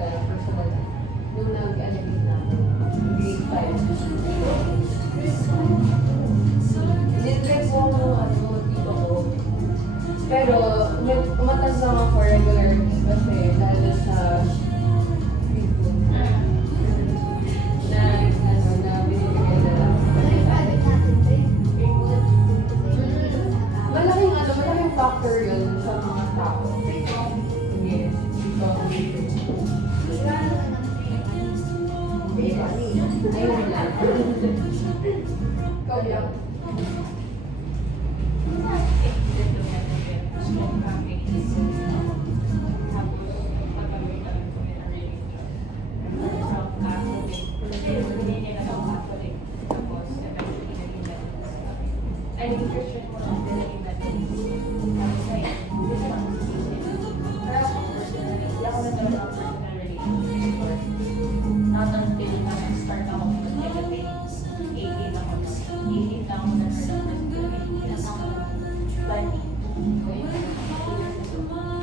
personal nung nag-anabit na ako, grade 5. Nag-trip po ako ng dito ko. Pero, umatas lang ako for regular kasi dahil sa na binibigay na lang. Malaking factor yun sa mga tao. Yes, dito ako dito. Ayun lang. Ikaw lang.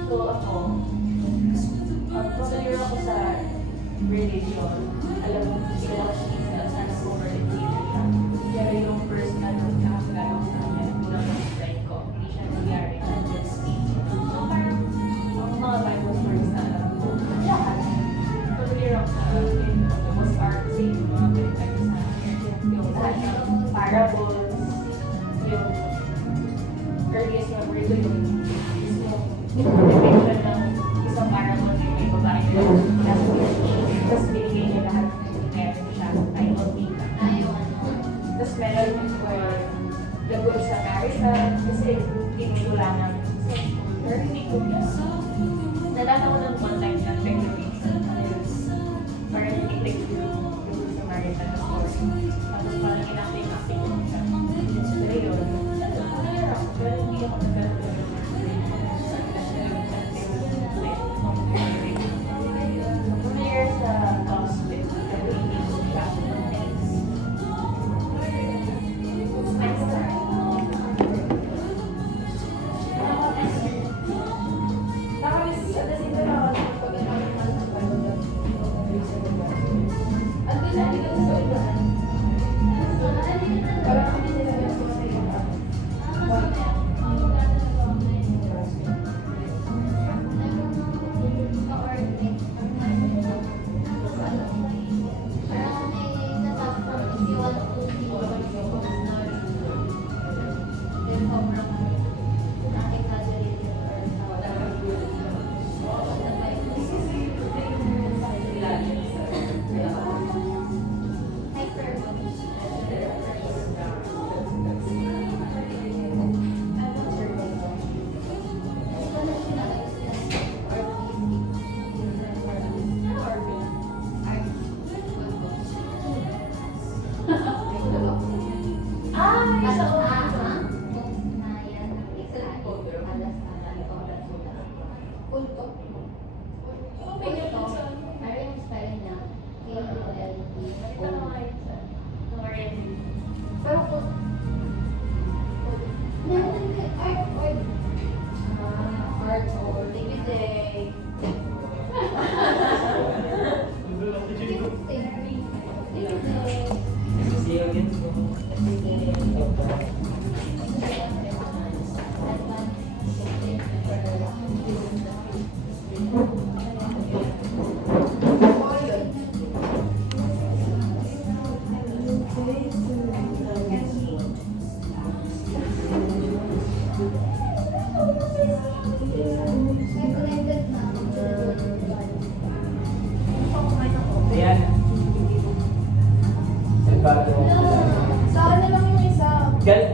So ako, familiar ako sa religion. Alam mo, sila ko siya, sana ko religion siya. Pero yung personal na nakakagaya ko sa kanya, bilang mga friend ko, hindi siya nangyari na just speech. So parang, ang mga Bible stories na alam ko, lahat. Familiar ako sa was art, yung mga pinagkakita sa yung lahat ng parables, yung earliest memory ko yung depiction ng isang parable yung may babae na nasa relationship. Tapos binigay niya lahat ng meron siya title Mika. Tapos meron lagot sa Marisa kasi tinutulangan sa hindi ko niya. Nalala ko ng one time na parang titik yung sa Marisa na story. Tapos parang inacting-acting ko siya. Pero yun, pero hindi ako nagkaroon.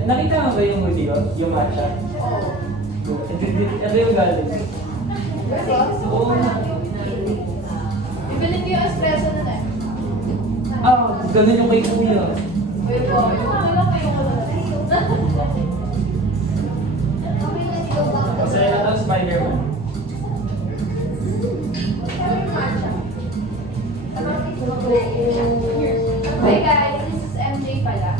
Nakita mo ba yung video? Yung matcha? Oo. Ano yung galing? Oo. Ibili ko yung espresso na na. Ganun yung kay Kuya. Wait po, wala kayong wala. Masaya na lang Spider-Man. Hey guys, this is MJ pala.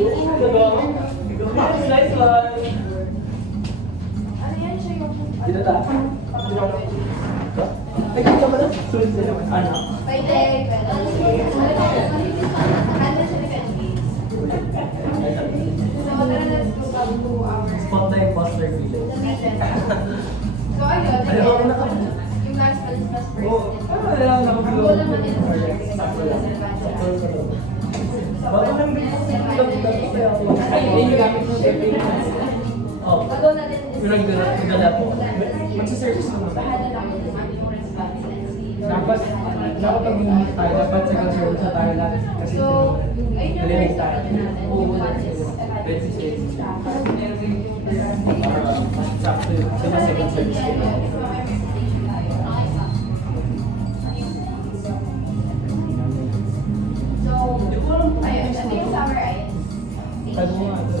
Nice one. Ano yan siya yung... Dito ta. Ay, kita ba na? Sulit sila. Ano? Pwede. Ano siya ni Kenji? So, tara na, let's go back to our... Spot na yung poster feeling. So, ayun. Ayaw ko na ka. Yung last one is last first. Oo. Ayaw na Ang goal naman din sa sharing Sakto lang. Sakto lang. So, Baka lang ay, hindi nyo gamit mo sa oh. Gagawin natin is... Pinagdala po. Magsiservice mo naman. Bahala lang yun sa ating responsibility. Dapat pag humingi tayo, dapat sa conserve sa tayo lahat. Kasi So, ayun yung nalilig first tayo. one natin. Oo, One is Let's see. Para Sakto yun. Kasi mas second service ko. So, ayun, ito yung summer ice. Pag mo nga ito.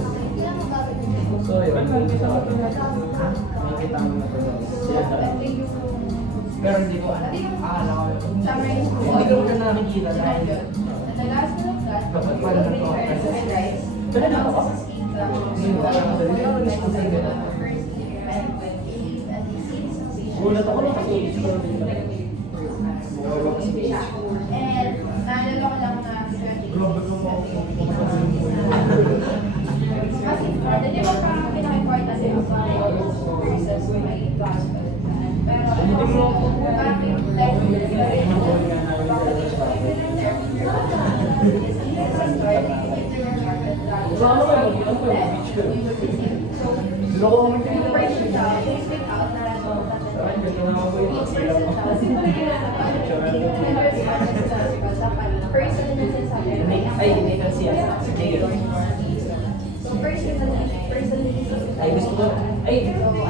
So, yun. Makikita mo na ito. Sila talaga. Pero hindi ko alam. Akala ko yun. Summer ice. Hindi ko na nakikita dahil And the last one of that, Dapat we pala will na to. prepare some rice. Pero na ako. First year and with beef and seeds of fish. Gulat ako lang kasi And naalala ko lang na Grabe ko mo. kasi di ba parang pinaka-important kasi ang versus may gospel. Pero parang yung like Ay, hindi kasi personally, ay gusto ko, ay,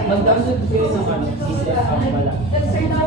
mag-download kayo ng ano, CCF app pala. concerned ako